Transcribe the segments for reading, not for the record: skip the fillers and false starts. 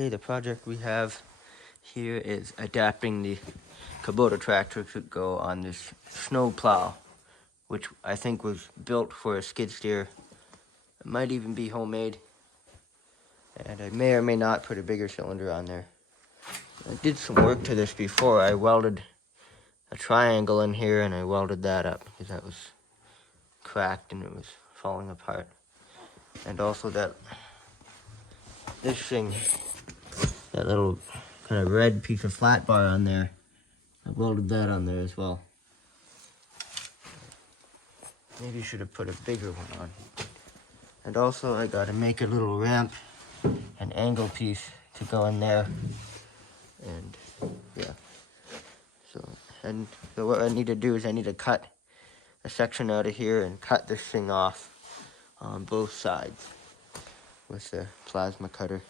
Okay, the project we have here is adapting the Kubota tractor to go on this snowplow, which I think was built for a skid steer. It might even be homemade, and I may or may not put a bigger cylinder on there. I did some work to this before. I welded a triangle in here and I welded that up because that was cracked and it was falling apart. And also this thing, that little kind of red piece of flat bar on there, I welded that on there as well. Maybe I should have put a bigger one on. And also I got to make a little ramp, an angle piece to go in there. And yeah. So what I need to do is I need to cut a section out of here and cut this thing off on both sides with the plasma cutter.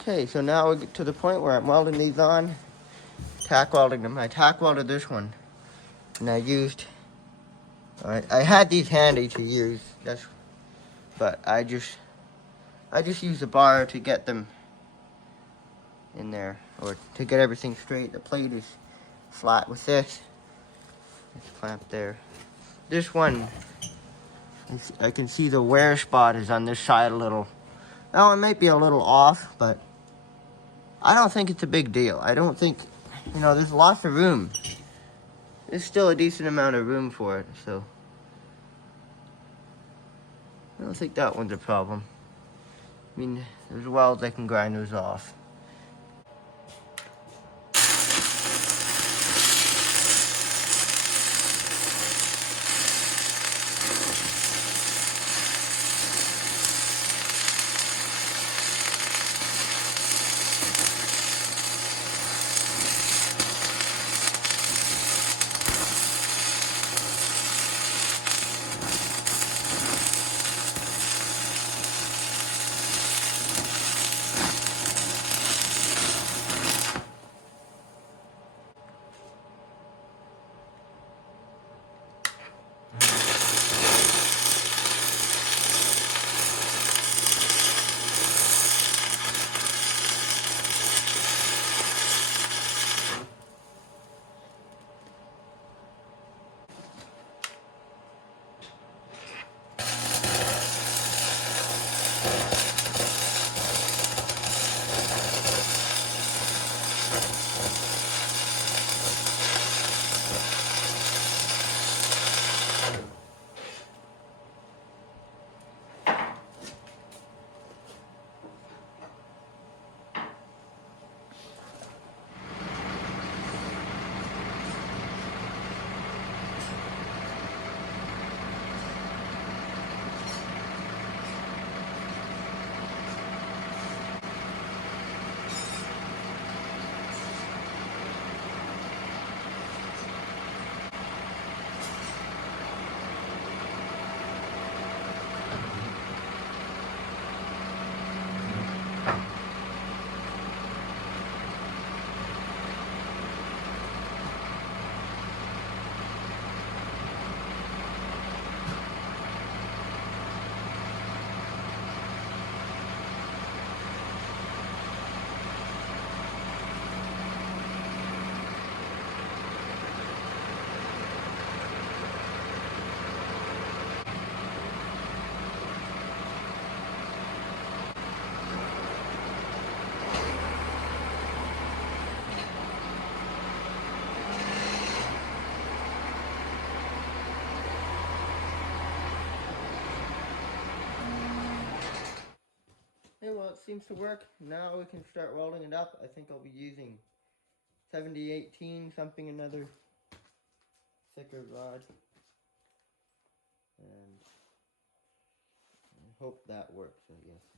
Okay, so now we get to the point where I'm welding these on, tack welding them. I tack welded this one, and I had these handy to use, but I just used a bar to get them in there, or to get everything straight. The plate is flat with this. It's clamped there. This one, I can see the wear spot is on this side a little. Now, it might be a little off, but I don't think it's a big deal. I don't think, there's lots of room. There's still a decent amount of room for it, so I don't think that one's a problem. I mean, there's welds I can grind those off. it seems to work. Now we can start welding it up. I think I'll be using 7018 something another thicker rod, and I hope that works, I guess.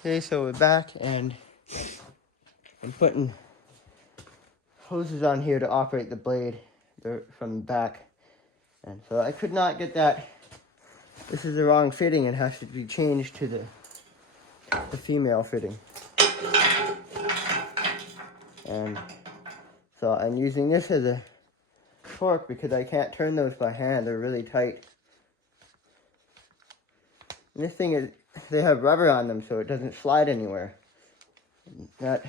Okay, so we're back, and I'm putting hoses on here to operate the blade from the back. And so I could not get that. This is the wrong fitting. It has to be changed to the female fitting. And so I'm using this as a torque because I can't turn those by hand. They're really tight. And this thing is, they have rubber on them so it doesn't slide anywhere. That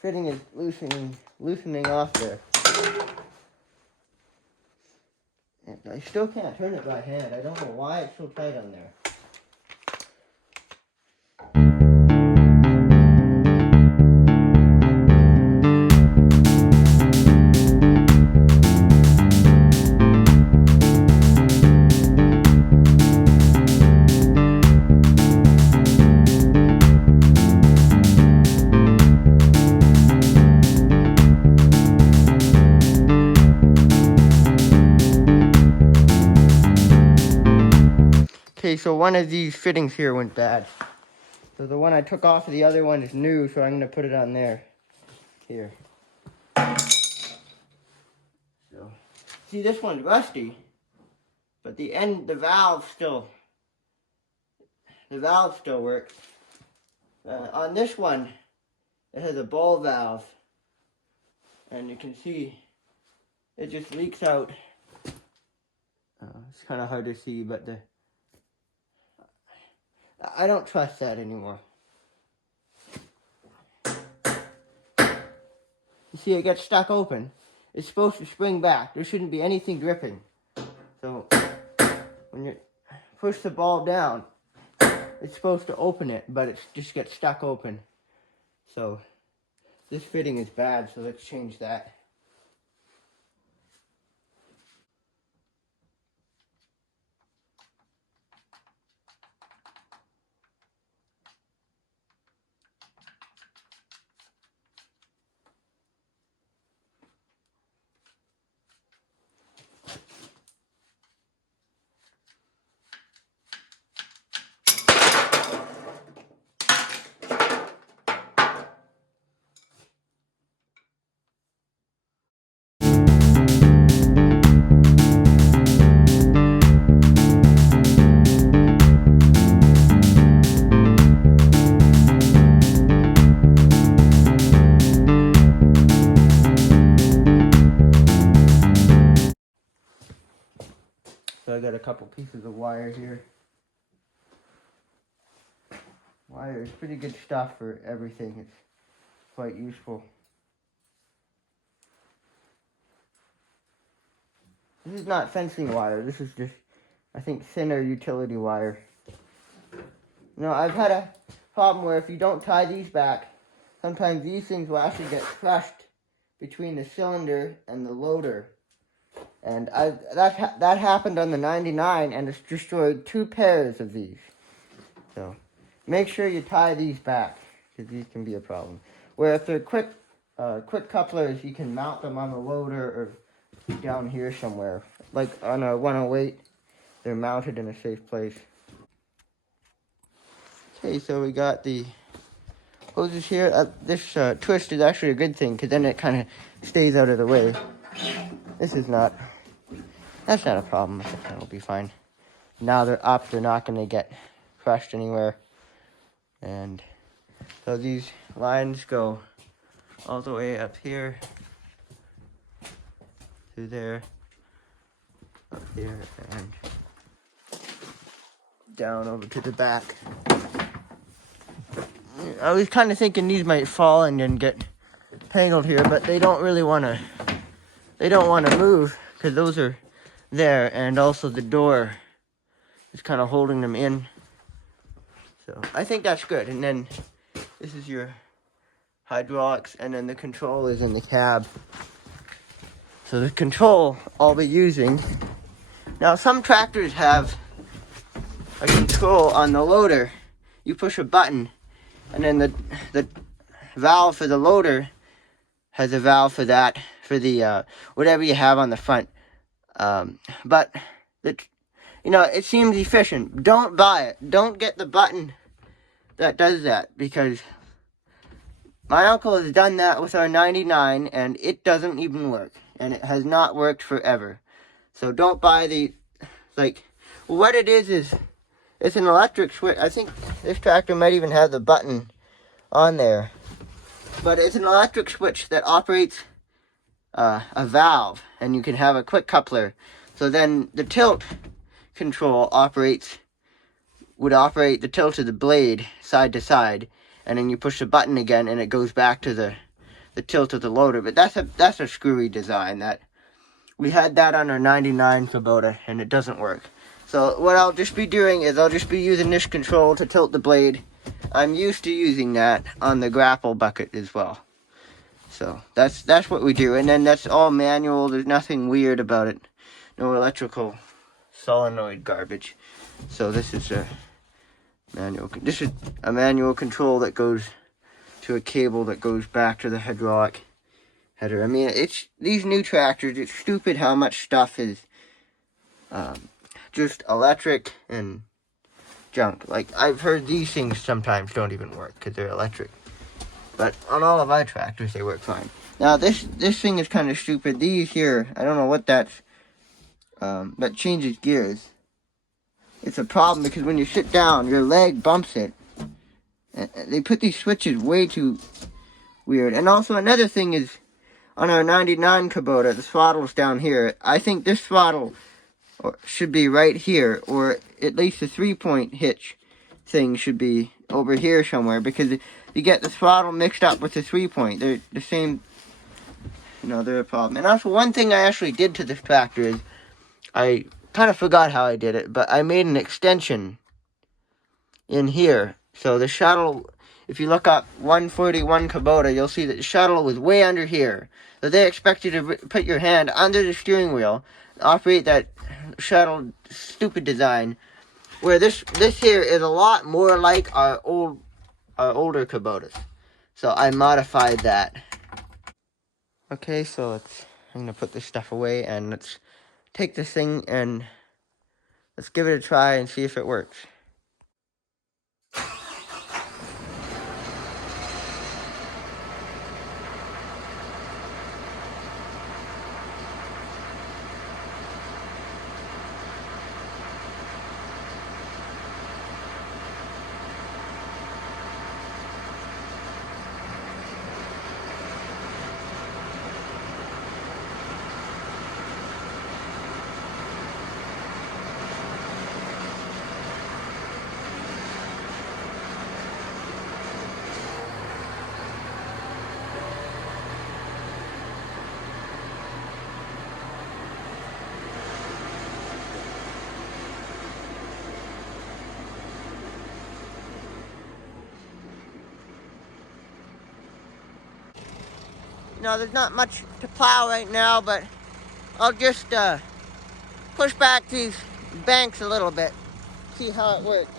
fitting is loosening off there. And I still can't turn it by hand. I don't know why it's so tight on there. Okay, so one of these fittings here went bad. So the one I took off of the other one is new, so I'm going to put it on there. Here. So, see, this one's rusty, but the valve still works. On this one, it has a ball valve, and you can see it just leaks out. It's kind of hard to see, but I don't trust that anymore. You see, it gets stuck open. It's supposed to spring back. There shouldn't be anything dripping. So when you push the ball down, it's supposed to open it, but it just gets stuck open. So this fitting is bad, so let's change that. So I got a couple pieces of wire here. Wire is pretty good stuff for everything. It's quite useful. This is not fencing wire. This is just, I think, thinner utility wire. No, I've had a problem where if you don't tie these back, sometimes these things will actually get crushed between the cylinder and the loader. And that happened on the 99, and it's destroyed 2 pairs of these. So make sure you tie these back, because these can be a problem. Where if they're quick couplers, you can mount them on the loader or down here somewhere. Like on a 108, they're mounted in a safe place. Okay, so we got the hoses here. This twist is actually a good thing, because then it kind of stays out of the way. That's not a problem. I think that'll be fine. Now they're up, they're not going to get crushed anywhere. And so these lines go all the way up here, through there, up here, and down over to the back. I was kind of thinking these might fall and then get tangled here, but they don't really want to. They don't want to move because those are there, and also the door is kind of holding them in. So I think that's good. And then this is your hydraulics, and then the control is in the cab. So the control I'll be using. Now some tractors have a control on the loader. You push a button, and then the valve for the loader has a valve for that, for the whatever you have on the front. But it seems efficient. Don't buy it. Don't get the button that does that, because my uncle has done that with our 99 and it doesn't even work. And it has not worked forever. So don't buy the, like, what it is it's an electric switch. I think this tractor might even have the button on there. But it's an electric switch that operates a valve, and you can have a quick coupler. So then the tilt control would operate the tilt of the blade side to side, and then you push the button again and it goes back to the tilt of the loader. But that's a screwy design. That we had that on our 99 Kubota and it doesn't work. So what I'll just be doing is I'll just be using this control to tilt the blade. I'm used to using that on the grapple bucket as well. So that's what we do, and then that's all manual. There's nothing weird about it. No electrical solenoid garbage. So this is a manual. This is a manual control that goes to a cable that goes back to the hydraulic header. I mean, it's these new tractors. It's stupid how much stuff is just electric and junk. Like, I've heard these things sometimes don't even work because they're electric. But on all of our tractors, they work fine. Now, this thing is kind of stupid. These here, I don't know what that's, that changes gears. It's a problem because when you sit down, your leg bumps it. They put these switches way too weird. And also another thing is, on our 99 Kubota, the throttle's down here. I think this throttle should be right here, or at least the 3-point hitch thing should be over here somewhere, because you get the throttle mixed up with the 3-point. They're the same, they're a problem. And also, one thing I actually did to this tractor is, I kind of forgot how I did it, but I made an extension in here. So the shuttle, if you look up 141 Kubota, you'll see that the shuttle was way under here. So they expect you to put your hand under the steering wheel, operate that shuttle stupid design, where this here is a lot more like our older Kubotas. So I modified that. Okay, so I'm gonna put this stuff away and let's take this thing and let's give it a try and see if it works. There's not much to plow right now, but I'll just push back these banks a little bit, see how it works.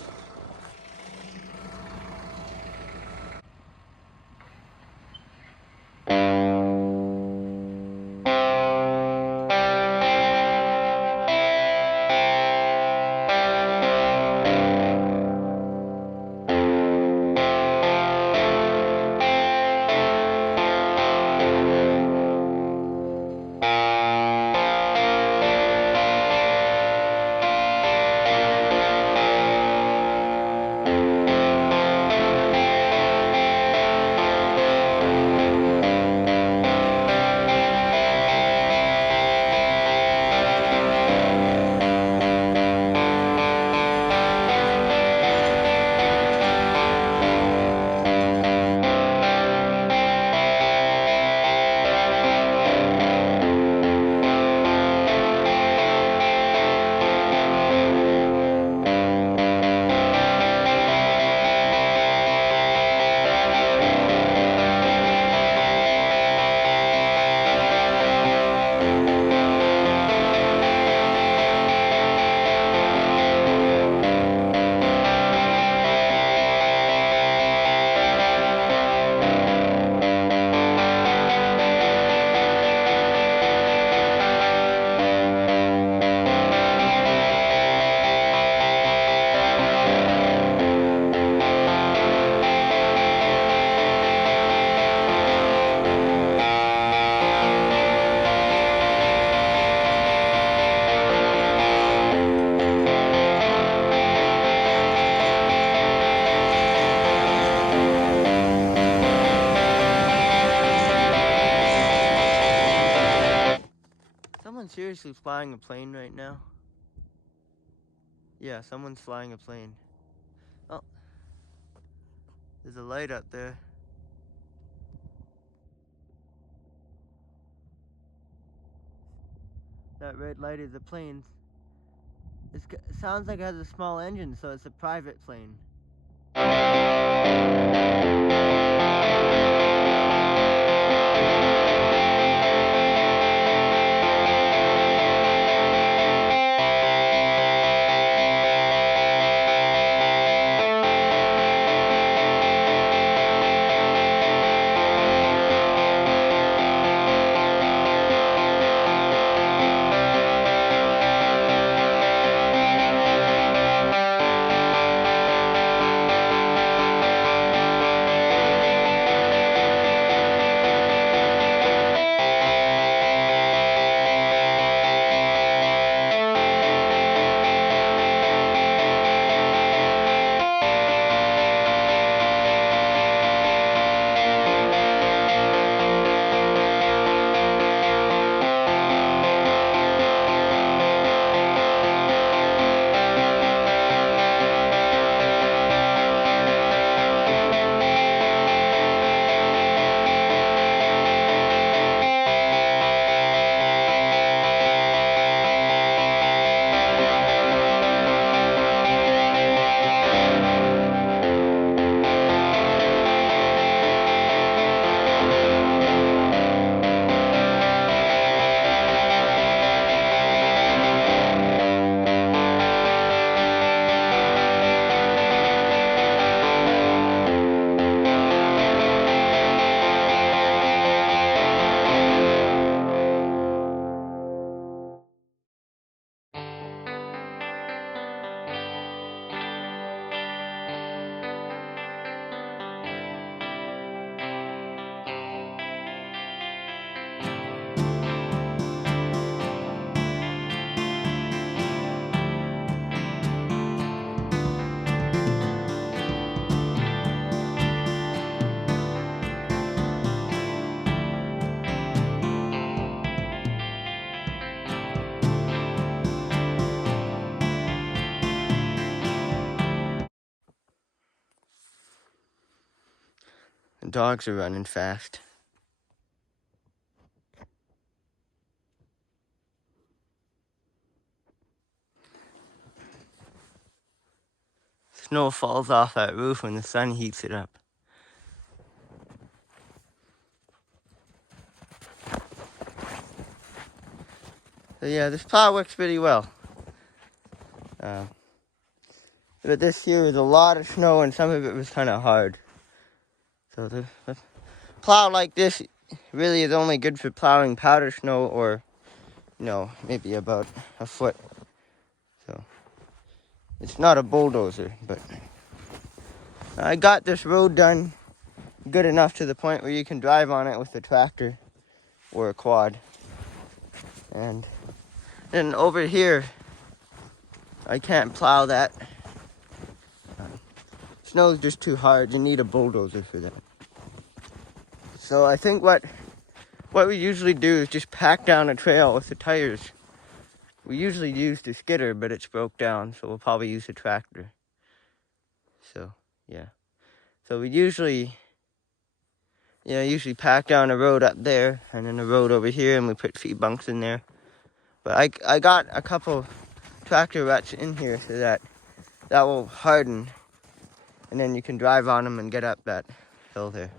someone seriously flying a plane right now? Yeah, someone's flying a plane. Oh, there's a light up there. That red light is a plane. It sounds like it has a small engine, so it's a private plane. The dogs are running fast. Snow falls off that roof when the sun heats it up. So yeah, this plow works pretty well. But this year was a lot of snow and some of it was kind of hard. So the plow like this really is only good for plowing powder snow or, maybe about a foot. So it's not a bulldozer, but I got this road done good enough to the point where you can drive on it with a tractor or a quad. And then over here, I can't plow that. Snow's just too hard. You need a bulldozer for that. So I think what we usually do is just pack down a trail with the tires. We usually use the skidder, but it's broke down, so we'll probably use a tractor. So, yeah. So we usually pack down a road up there, and then a road over here, and we put feed bunks in there. But I got a couple tractor ruts in here so that will harden, and then you can drive on them and get up that hill there.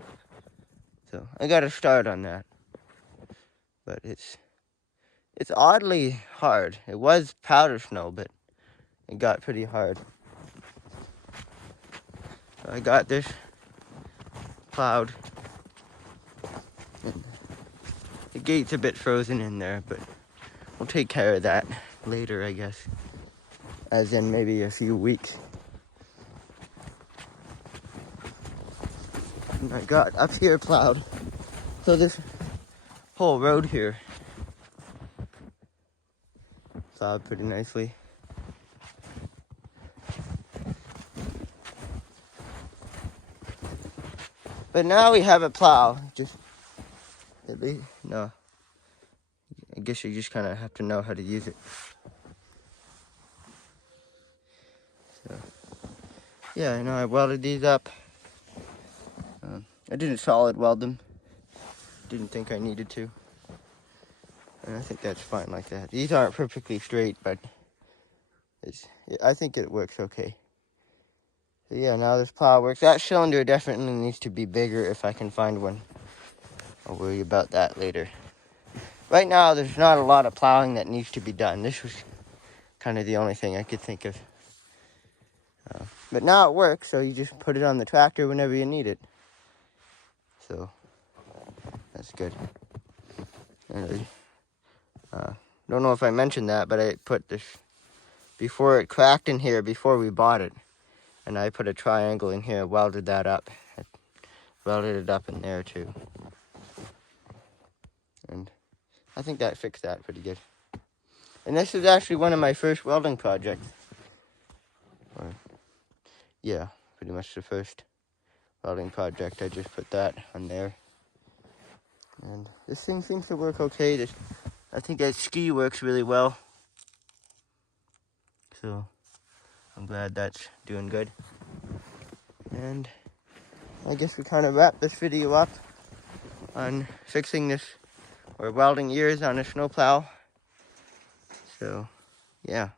So I got to start on that. But it's oddly hard. It was powder snow, but it got pretty hard. So I got this plowed. And the gate's a bit frozen in there, but we'll take care of that later, I guess. As in maybe a few weeks. And I got up here plowed. So this whole road here plowed pretty nicely. But now we have a plow. I guess you just kind of have to know how to use it. So, yeah, I know I welded these up. I didn't solid weld them. Didn't think I needed to. And I think that's fine like that. These aren't perfectly straight, but I think it works okay. So yeah, now this plow works. That cylinder definitely needs to be bigger if I can find one. I'll worry about that later. Right now, there's not a lot of plowing that needs to be done. This was kind of the only thing I could think of. But now it works, so you just put it on the tractor whenever you need it. So, that's good. And don't know if I mentioned that, but I put this, before it cracked in here, before we bought it, and I put a triangle in here, welded that up. I welded it up in there too. And I think that fixed that pretty good. And this is actually one of my first welding projects. Yeah, pretty much the first welding project. I just put that on there. And this thing seems to work okay. I think that ski works really well. So I'm glad that's doing good. And I guess we kind of wrap this video up on fixing this, or welding ears on a snowplow. So, yeah.